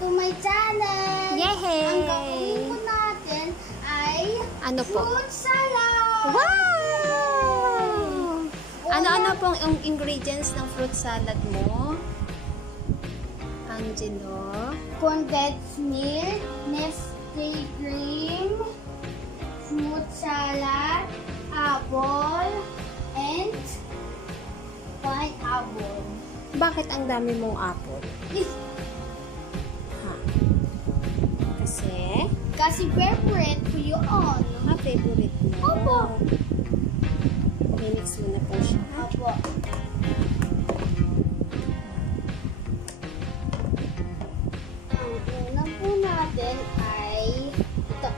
to my channel! Yay! Ang gagawin po natin ay ano po? fruit salad! Wow! Ano-ano pong yung ingredients ng fruit salad mo? Angelo? Condensed milk, Nestle cream, fruit salad, apple, and pineapple. Bakit ang dami mong apple? Ha? Kasi favorite ko yun. Favorite mo? Opo. Mix mo na po siya. Opo. Ang una po natin ay ito.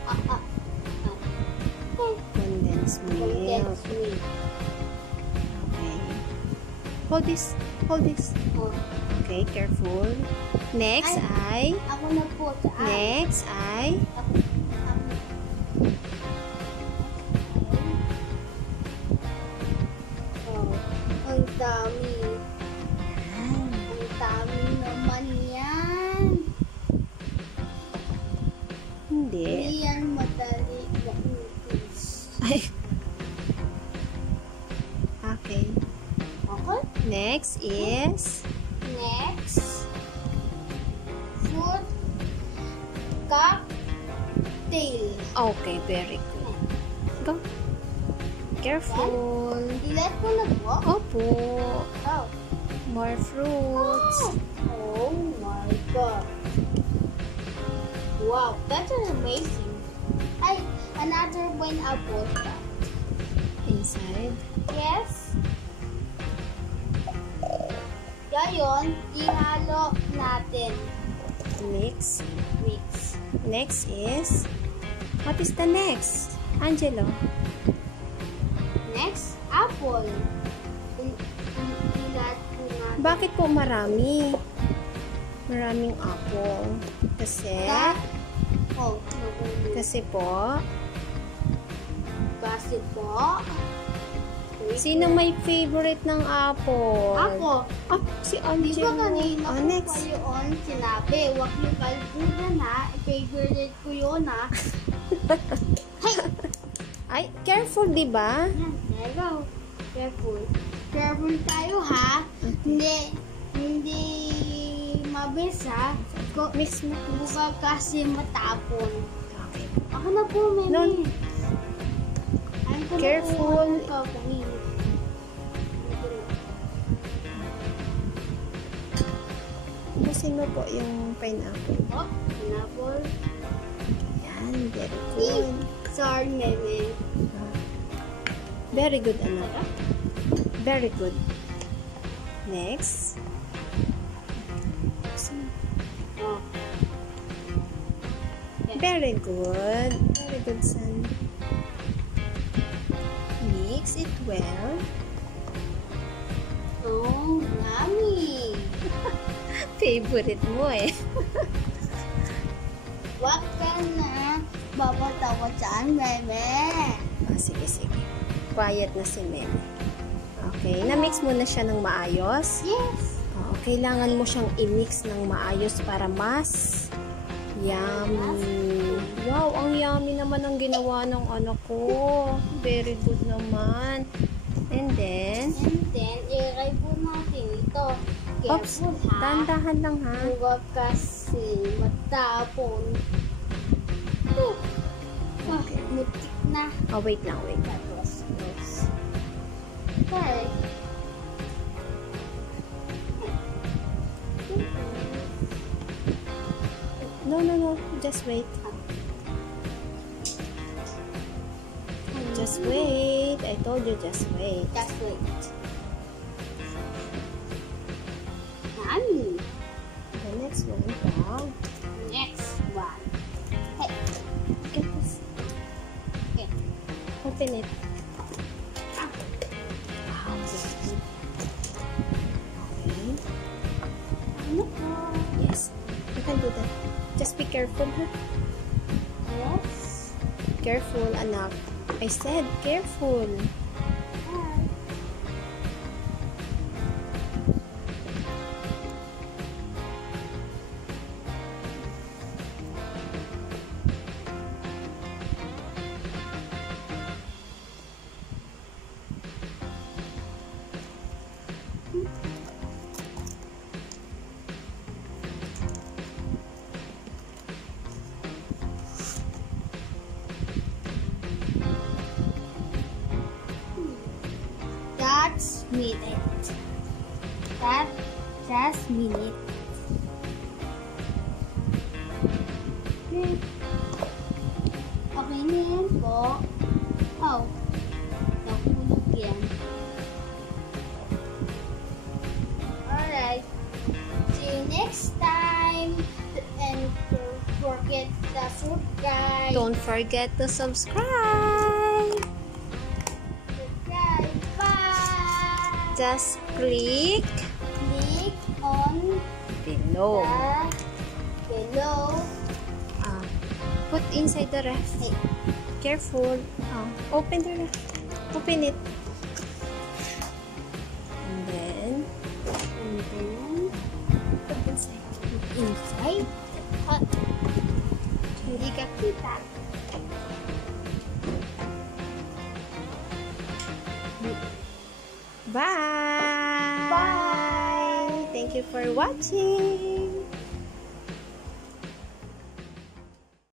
Condensed milk. Condensed milk. Okay. Hold this. Hold this. Oh. Okay, careful. Next ay... Ako na po. Next ay... Oh, ang dami. Yan. Ang dami naman yan. Hindi. Hindi yan madali maubos. Ay. Okay. Okay? Next is... Next, fruit cocktail. Okay, very good. Go. Careful. Ilan ko na po? Opo. Oh. More fruits. Oh my God. Wow, that's amazing. Ay, another pineapple. Inside. Yes. Ngayon, ihalo natin. Mix. Mix. Next is... What is the next? Angelo? Next, apple. Ilat po natin. Bakit po marami? Maraming apple. Kasi... Oh, nahuli. Kasi po... Kasi po. Sino may favorite ng apple? Ako. Ah, si Di ba Angelo. kanina ko Next. pa yun sinabi, huwag yung kalbunan ha. Favorite ko yun ha. Hey! Ay, careful, di ba? Yan, there you go. Careful. Careful tayo ha. Hindi mabilis ha. Mix mo. Buka kasi matapon. Okay. Ako na po, Memi. No. Ayun ko na Careful. po, Memi. Busin mo po yung pineapple. Oh, pineapple. Yan, very good. Sorry, Memi. Very good, anak. Very good. Next. Oh. Very good. Very good, son. Mix it well. Oh, yummy. Favorite mo eh. Wag ka na babatawa dyan, Meme. Sige, sige. Quiet na si Meme. Okay. Na-mix mo na siya ng maayos. Yes. Kailangan mo siyang i-mix ng maayos para mas yummy. Wow, ang yummy naman ang ginawa ng anak ko. Very good naman. And then, Ilagay po natin ito. oops, Careful ha. dahan-dahan lang ha. Huwag kasi matapon. Okay. Mutik na. Oh, wait lang, wait. Tapos, okay. No, no, no. Just wait. Just wait. I told you, just wait. Just wait. Yummy. The next one, wow. Next one. Hey. Get this. Okay. Open it. Wow, very good. Okay. Ano po? Yes, you can do that. Just be careful, ha? Yes. Careful, anak. I said, careful. Hi. Just minute. Okay na yan po. Oh. Nahulog yan. Alright. See you next time. And don't forget the food, guys. Don't forget to subscribe. Subscribe. Bye. Just click Click on below. the below. Put inside the ref. Hey. Careful. Open the ref. Open it. And then Put inside. Inside? Hindi ka kita. bye. Bye. Thank you for watching.